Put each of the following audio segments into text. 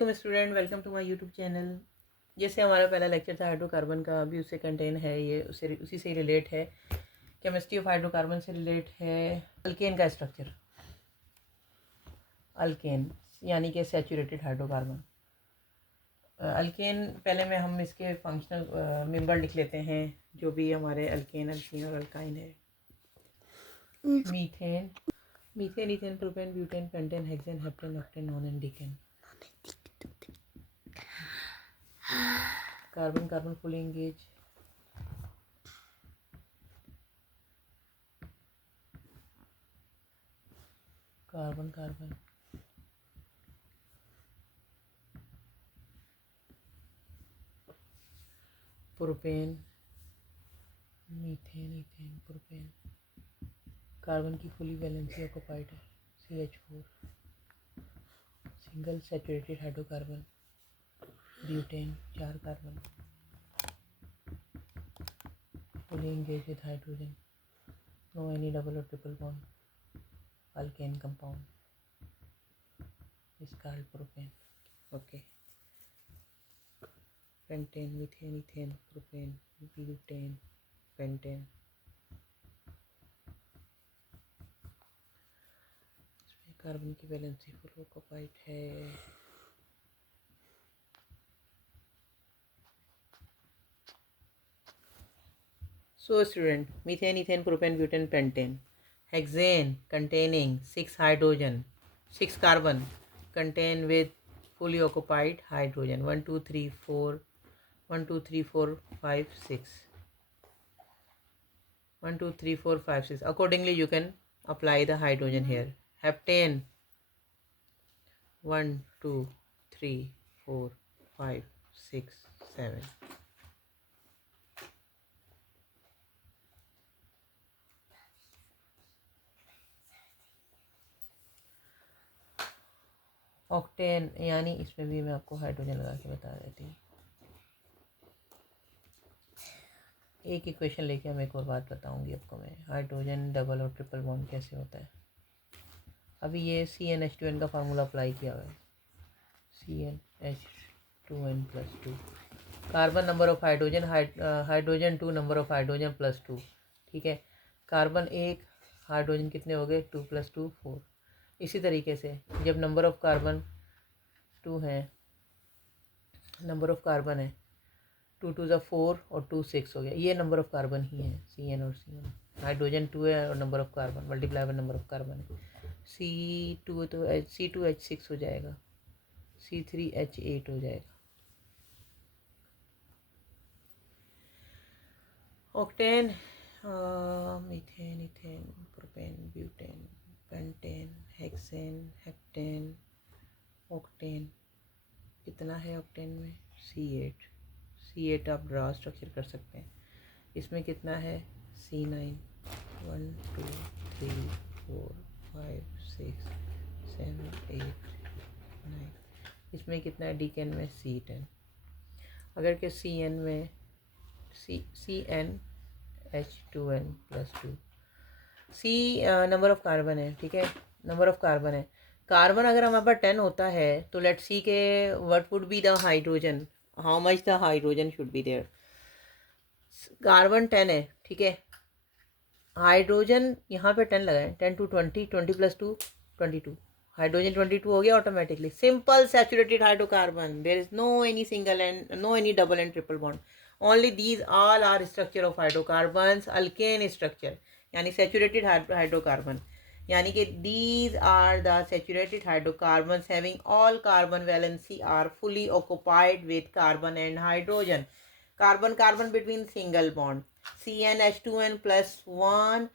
वालेकुम student, welcome to my YouTube channel. जैसे हमारा पहला लेक्चर था हाइड्रोकार्बन का, अभी उससे कंटेन है, ये उसी से रिलेट है। केमिस्ट्री ऑफ हाइड्रोकार्बन से रिलेट है अल्केन का स्ट्रक्चर। अल्केन यानी कि सैचुरेटेड हाइड्रोकार्बन। अल्केन पहले में हम इसके फंक्शनल मेंबर लिख लेते हैं, जो भी हमारे अल्केन और अल्काइन है। Methane, ethane, propane, butane, pentane, hexane, heptane, octane, nonane and decane. Carbon full engage, carbon propane, methane, propane. Carbon की फुली वैलेंसी ऑक्युपाइड है, CH4। Single saturated hydrocarbon, butane, 4 carbon, fully engage with hydrogen, no any double और triple bond, alkane compound is called propane. Okay, pentane, methane, ethane, propane, butane, pentane. इसमें carbon की valency full occupied है। So student, methane, ethane, propane, butane, pentane. Hexane containing 6 hydrogen, 6 carbon contain with fully occupied hydrogen. 1, 2, 3, 4, 1, 2, 3, 4, 5, 6. 1, 2, 3, 4, 5, 6. Accordingly, you can apply the hydrogen here. Heptane 1, 2, 3, 4, 5, 6, 7. Octane यानी इसमें भी मैं आपको hydrogen लगा के बता देती हूँ। एक इक्वेशन लेके हम एक और बात बताऊंगी आपको मैं, हाइड्रोजन डबल और ट्रिपल बॉन्ड कैसे होता है। अभी ये CnH2n का फार्मूला अप्लाई किया हुआ है, CnH2n+2। Carbon number of hydrogen, hydrogen 2 number of hydrogen +2। ठीक है, कार्बन 1, हाइड्रोजन कितने हो गए 2 + 2 4। इसी तरीके से जब नंबर ऑफ कार्बन 2 है, नंबर ऑफ कार्बन है 2 2 4 और 2 6 हो गया, ये नंबर ऑफ कार्बन ही है CN और CN। हाइड्रोजन 2 है और number of carbon multiply by number of carbon है, C2 तो C2H6 हो जाएगा, C3H8 हो जाएगा। Octane, methane, ethane, propane, butane, pentane, hexane, heptane, octane. कितना है ऑक्टेन में C8 आप ड्रा स्ट्रक्चर कर सकते हैं। इसमें कितना है C9, 1 2 3 4 5 6 7 8 9। इसमें कितना है डीकेन में C10। अगर के CN में CnH2n+2, C number of carbon है, ठीक है, नंबर ऑफ कार्बन है। कार्बन अगर हमारे पास 10 होता है तो लेट्स सी के what would be the hydrogen, how much the hydrogen should be there. Carbon 10 है, ठीक है, हाइड्रोजन यहाँ पे 10 लगाए, 10 to 20, 20 + 2 22, हाइड्रोजन 22 हो गया automatically. Simple saturated hydrocarbon, there is no any single and no any double and triple bond, only these all are structure of hydrocarbons, alkane structure यानी saturated hydrocarbon, यानी कि these are the saturated hydrocarbons having all carbon valency are fully occupied with carbon and hydrogen. Carbon between single bond, CnH2n+1,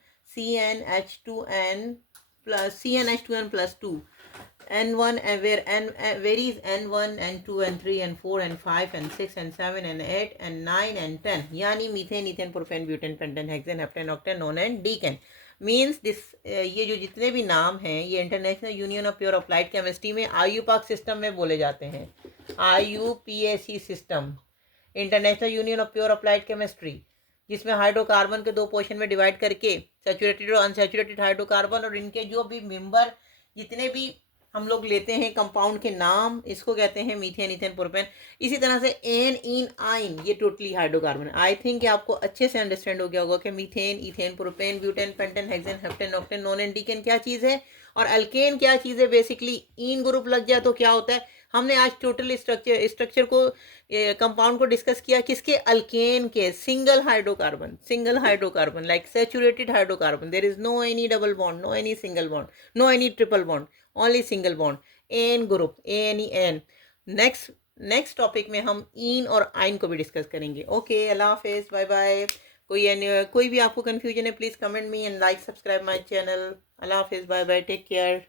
CnH2n+2, N1, where N varies, N1, N2, N3, N4, N5, N6, N7, N8, N9, N10, यानी methane, ethane, propane, butane, pentane, hexane, heptane, octane, nonane and decane. Means this, ये जो जितने भी नाम हैं ये international union of pure applied chemistry में IUPAC system में बोले जाते हैं। IUPAC system, international union of pure applied chemistry, जिसमें हाइड्रोकार्बन के 2 पोर्शन में डिवाइड करके सैचुरेटेड और अनसैचुरेटेड हाइड्रोकार्बन और इनके जो भी मेंबर जितने भी हम लोग लेते हैं कंपाउंड के नाम, इसको कहते हैं मीथेन ईथेन प्रोपेन। इसी तरह से एन इन आइन ये टोटली हाइड्रोकार्बन है। आई थिंक कि आपको अच्छे से अंडरस्टैंड हो गया होगा कि methane ethane propane butane pentane hexane heptane octane known decane क्या चीज़ है और अल्केन क्या चीज़ है। बेसिकली इन ग्रुप लग जाए तो क्या होता है। हमने आज टोटल स्ट्रक्चर को कंपाउंड को डिस्कस किया किसके, अल्केन के, single hydrocarbon like saturated hydrocarbon, there is no any double bond, no any single bond, no any triple bond, only single bond, ane group, ane. Next topic में हम ene और yne को भी discuss करेंगे। Okay, अल्लाह हाफिज, bye bye. कोई भी आपको कंफ्यूजन है please comment me and like subscribe my channel. अल्लाह हाफिज, बाय बाय, टेक केयर।